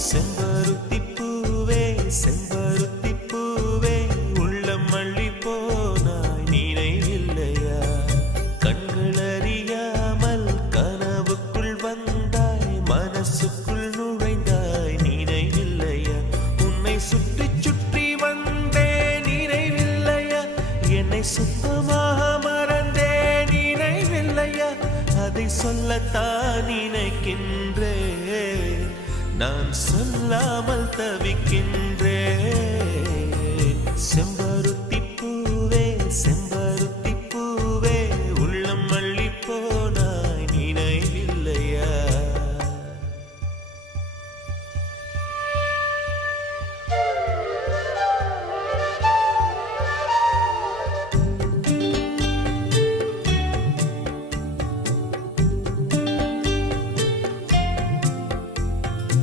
செம்பருத்தி பூவே செம்பருத்தி பூவே உள்ளம் மல்லி போனாய் நினைவில்லையா கண்கள் அறியாமல் கனவுக்குள் வந்தாய் மனசுக்குள் நுழைந்தாய் நினைவில்லையா உன்னை சுற்றி சுற்றி வந்தே நினைவில்லையா என்னை சுத்தமாக மறந்தே நினைவில்லையா அதை சொல்லத்தான் நினைக்கின்றேன் நான் சொல்லாமல் தவிக்கின்றேன்